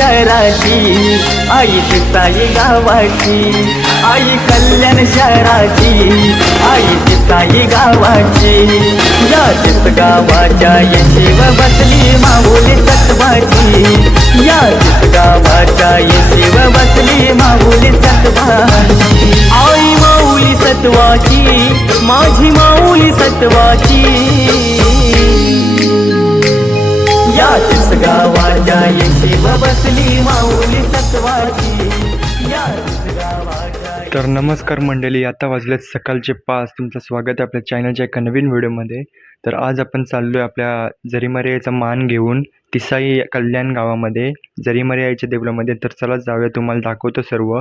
शहराची, आई साई गावाची, आई कल्याण शहराची, आई साई गावाची, याच गावाच्या येशीव बसली माऊली सत्वाची, याच गावाच्या येशीव बसली माऊली सत्वाची, आई माऊली सत्वाची, माझी माऊली सत्वाची, याच गावाच्या येशीव बसली माऊली सत्वाची, याच गावाच्या। तर नमस्कार मंडळी, आता वाजलेत सकाळचे 5। तुमचं स्वागत आहे आपल्या चॅनलच्या एका नवीन व्हिडिओमध्ये। तर आज आपण चाललो आहे आपल्या जरीमरे आईचा मान घेऊन तिसाई कल्याण गावामध्ये, जरीमरे आईच्या देवळामध्ये। तर चला जाऊया, तुम्हाला दाखवतो सर्व।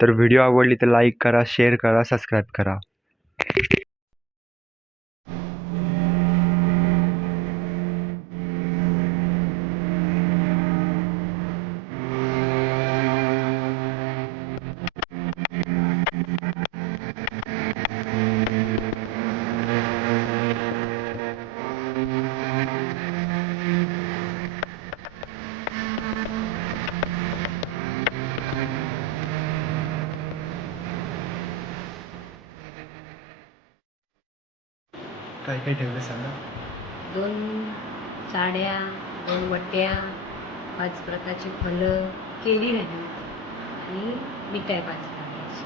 तर व्हिडिओ आवडली तर लाईक करा, शेअर करा, सबस्क्राईब करा। काय काय ठेवलं सांगा? 2 साड्या, 2 वट्या, 5 प्रकारची फळं, केळी घातली आणि मिठाई 5 प्रकारची.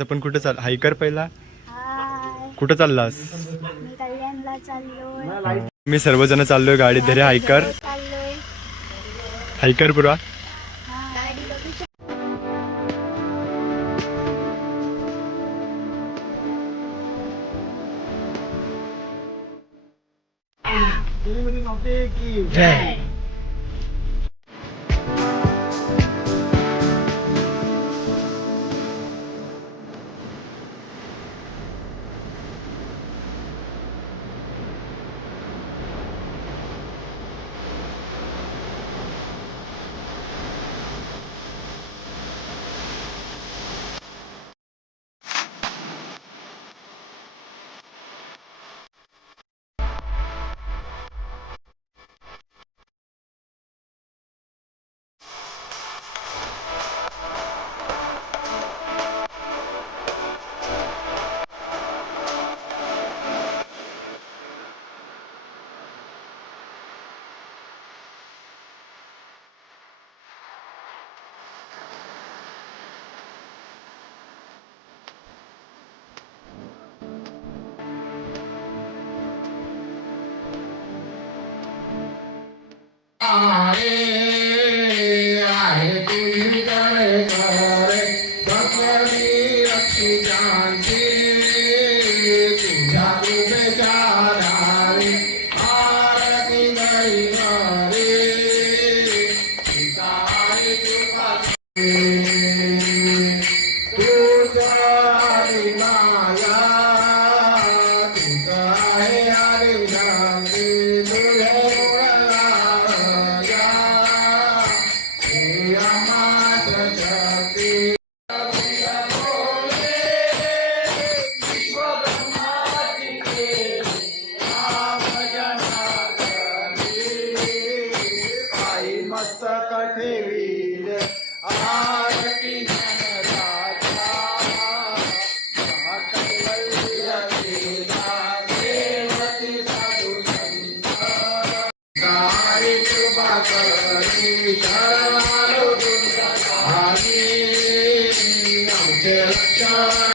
आपण कुठे चाल हायकर पहिला हाय, कुठं चाललास? मी कल्याणला चाललोय. मी सर्वजण चाललोय गाडी धरे हायकर चाललोय. हायकर पुरा। गाडी बघू शकतो. जय मस्तक ठेवील आरती जनराजा देवती साधू संत गाई कृपा करी शरणालो दुर्गानी आमचे रक्षण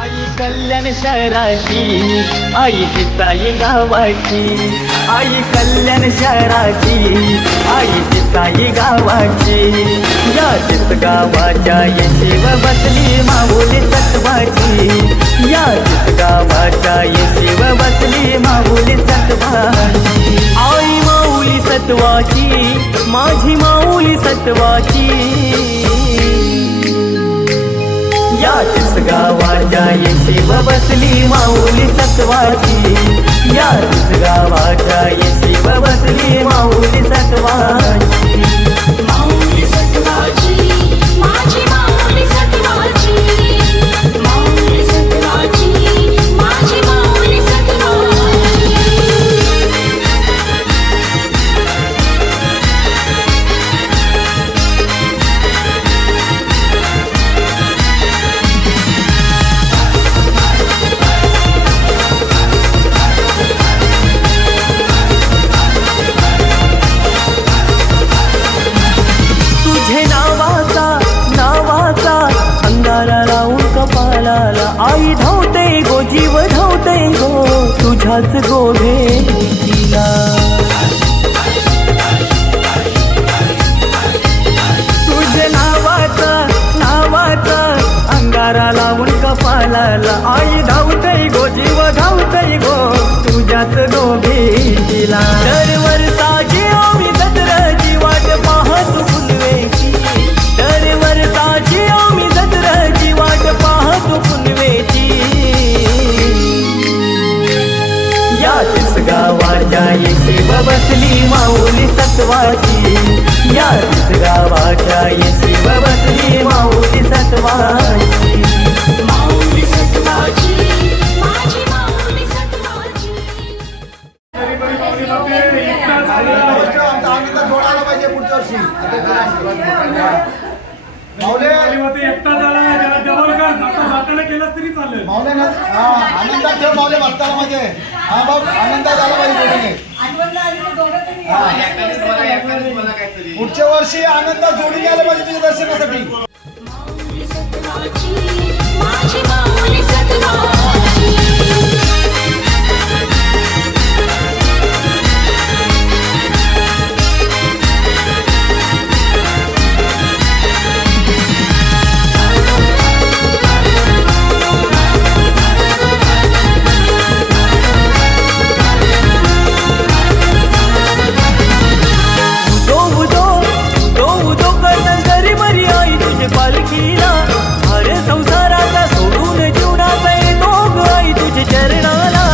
आई कल्याण शहराची आई जिताई गावाची आई कल्याण शहराची आई जिताई गावाची या जित गावाच्या येशीव बसली माऊली सत्वाची या जित गावाच्या येशीव बसली माऊली सत्वाची आई माऊली सत्वाची माझी माऊली सत्वाची या तिस गावाच्या येशीव बसली माऊली सत्वाची या तिस गावाच्या येशीव बसली माऊली सत्वाची माऊली सत्वाची माझी माऊली सत्वाची माऊली सत्वाची माझी माऊली सत्वाची तुझे नावाचा अंगारा लावून कपालाला आई धावते गो जीव धावते गो तुझ्याच गो भेटीला तुझे नावाचा अंगारा लावून कपालाला आई धावते गो जीव धावते गो तुझ्याच गो भेटीला दरवर्षाची आम्ही जत्राची वाट पाहतो पुनवेची दरवर्षाची आम्ही जत्राची वाट पाहतो पुनवेची या तिस गावाच्या येशीव बसली माऊली सत्वाची या तिस गावाच्या येशीव बसली माऊली सत्वाची माऊली सत्वाची माझी माऊली सत्वाची जोडायला पाहिजे पुढच्या वर्षी माऊले एकटा झाला त्याला डबल कर जाताना केलंच तरी चालेल. माऊले ना आनंदात ठेव माऊले भक्ताला म्हणजे हा बघ आनंदात झाला पाहिजे जोडीने पुढच्या वर्षी आनंदात जोडी घ्यायला पाहिजे तुझ्या दर्शनासाठी माऊली सत्वाची माझी माऊली सत्वाची वर्णन जरी मरी आई तुझे पालखीला भार संसाराचा सोडून जीवनाचा येतो ग आई तुझे चरणाला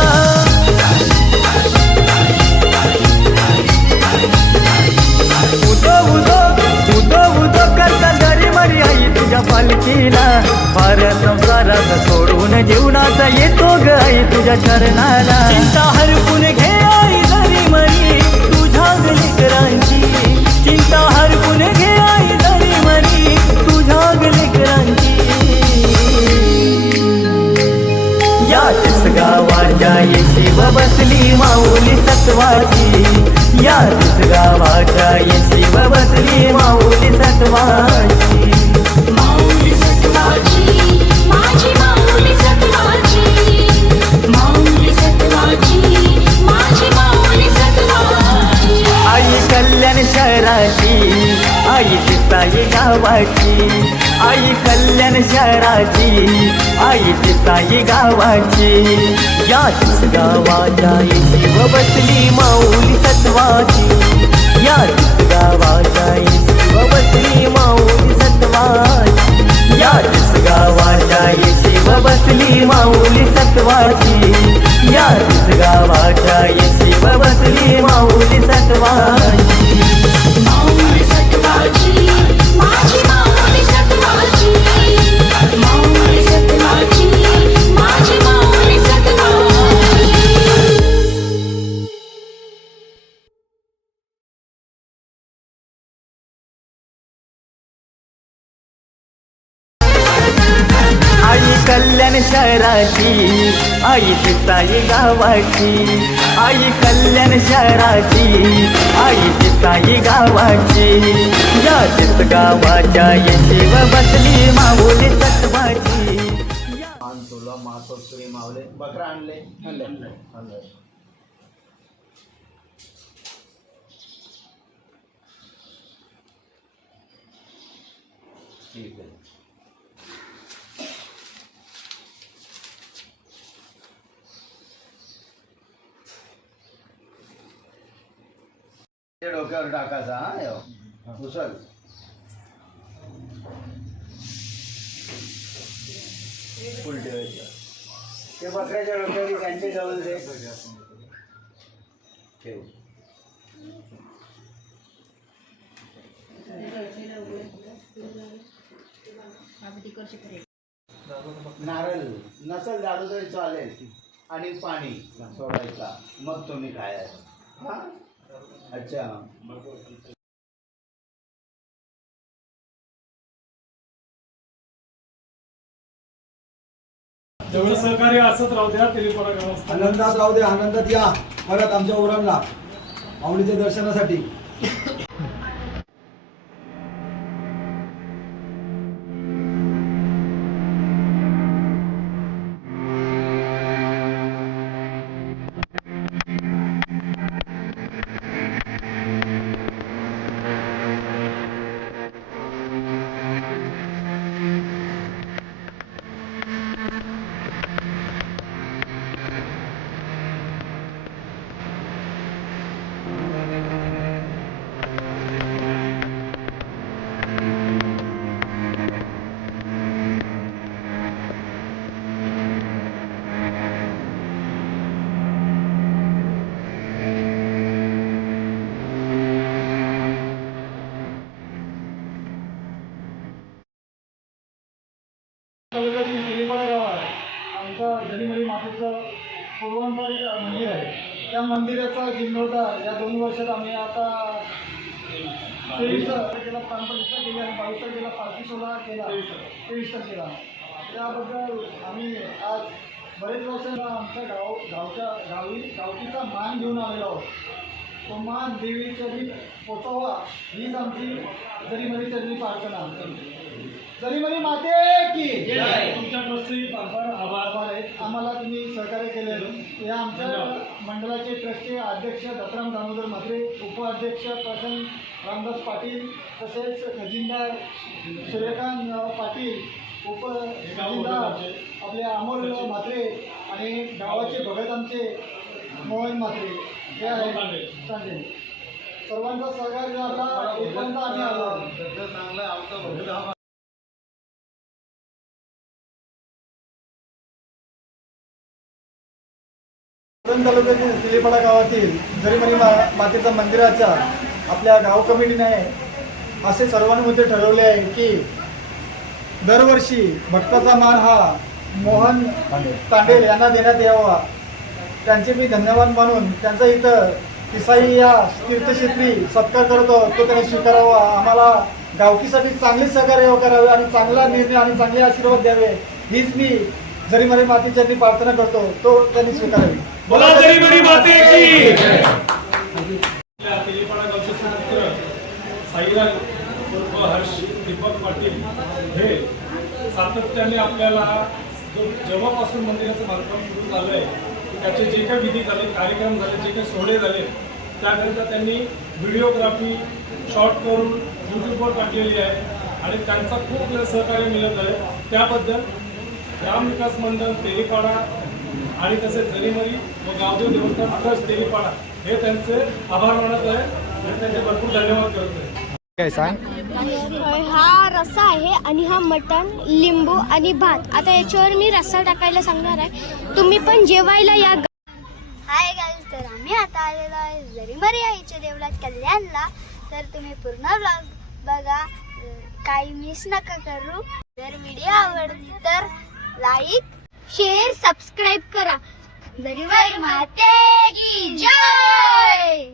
उदो करता जरी मरी आई तुझ्या पालखीला भार संसाराचा सोडून जीवनाचा येतो ग आई तुझ्या चरणाला चिंता हरपून घे आई जरी मरी तुझ्या लेकरांची चिंता हरपून घे आई जरी मरी तुझ्या लेकरांची याच गावाच्या येशीव बसली माऊली सत्वाची याच गावाच्या येशीव बसली माऊली सत्वाची माऊली सत्वाची माझी माऊली सत्वाची माऊली सत्वाची माझी माऊली सत्वाची आई कल्याण शहराची आई साई गावाची आई कल्याण शहराची आई साई गावाची याच गावाच्या येशीव बसली माऊली सत्वाची याच गावाच्या येशीव बसली माऊली सत्वाची याच गावाच्या येशीव बसली माऊली सत्वाची याच गावाच्या येशीव बसली माऊली सत्वाची माऊली सत्वाची माझी माऊली सत्वाची माऊली सत्वाची माझी माऊली सत्वाची आई कल्याण शहराची आई साई गावाची आई कल्याण शहराची आई साई गावाची याच गावाच्या येशीव बसली माऊली सत्वाची मान तुला मातोश्री मावले बकरा आणले आणले ठीक आहे ते डोक्यावर टाकायचा हा उचल उलटे ते बकऱ्याच्या डोक्यावर त्यांचे जवळ दे ठेव नारळ नसल लाडू तरी चालेल आणि पाणी सोडायचा मग तुम्ही खायचं हा अच्छा जेवढं सहकार्य असत राहू द्या तेलीपाडा गावात आनंदात राहू दे आनंदात या परत आमच्या उरणला माऊलीच्या दर्शनासाठी आमचा जरीमरी मातेचं पूर्वांपारी मंदिर आहे त्या मंदिराचा जीर्णोद्धार या 2 वर्षात आम्ही आता 23 तारखेला प्राणप्रतिष्ठा केली आणि 22 तारखेला पालखी सोहळा केला 23 तारखेला त्याबद्दल आम्ही आज बरेच वर्षांना आमच्या गावकीचा मान घेऊन आलेलो आहोत. तो मान देवीच्या चरणी पोचावा हीच आमची जरीमरी चरणी प्रार्थना. जरीमरी माते की तुमच्या ट्रस्टी फार आभार आहेत. आम्हाला तुम्ही सहकार्य केले. या आमच्या मंडळाचे ट्रस्टी अध्यक्ष दत्तराम दामोदर म्हात्रे, उपाध्यक्ष प्रसन्न रामदास पाटील, तसेच खजिनदार सूर्यकांत पाटील, खजिनदार आपले अमोल म्हात्रे आणि गावाचे भगत आमचे मोहन म्हात्रे हे आहेत. चांगले सर्वांचा सहकार्य झाला इथपर्यंत आम्ही आलो. पुरण तालुक्यातील तिलीपाडा गावातील जरीमरी मातेच्या मंदिराच्या आपल्या गाव कमिटीने असे सर्वानुमते ठरवले आहे की दरवर्षी भक्ताचा मान हा मोहन तांडेल यांना देण्यात यावा. त्यांचे मी धन्यवाद मानून त्यांचा इथं तिसाई या तीर्थक्षेत्री सत्कार करतो तो त्यांनी स्वीकारावा. आम्हाला गावकीसाठी चांगले सहकार्य करावे आणि चांगला निर्णय आणि चांगले आशीर्वाद द्यावे हीच मी जरीमरी मातेच्या प्रार्थना करतो. तो त्यांनी स्वीकारावी. बोला जरीमरी माते की तेलीपाडा गावचे सुपुत्र साईराज उर्फ हर्ष दीपक पाटील हे सातत्याने आपल्याला जेव्हापासून मंदिराचं बांधकाम सुरू झालं आहे त्याचे जे काही विधी झाले, कार्यक्रम झाले, जे काही सोहळे झाले त्याकरिता त्यांनी व्हिडिओग्राफी शॉर्ट करून यूट्यूबवर टाकलेली आहे आणि त्यांचा खूप सहकार्य मिळत आहे. त्याबद्दल ग्रामविकास मंडळ तेलीपाडा आणि तसेच जरीमरी व गावदेव देवस्थान ट्रस्ट तेलीपाडा हे त्यांचे आभार मानत आहे आणि त्यांचे भरपूर धन्यवाद करतो आहे. हा रस्सा आहे आणि हा मटण, लिंबू आणि भात. आता याच्यावर मी रस्सा टाकायला सांगणार आहे. तुम्ही पण जेवायला या. हाय गाईज, तर आम्ही आता आलेलो आहे जरीमरी आईच्या देवळात कल्याणला. तर तुम्ही पूर्ण व्लॉग बघा, काही मिस नका करू. जर व्हिडिओ आवडली तर लाईक, शेअर, सबस्क्राईब करा. जरीमरी माते की जय.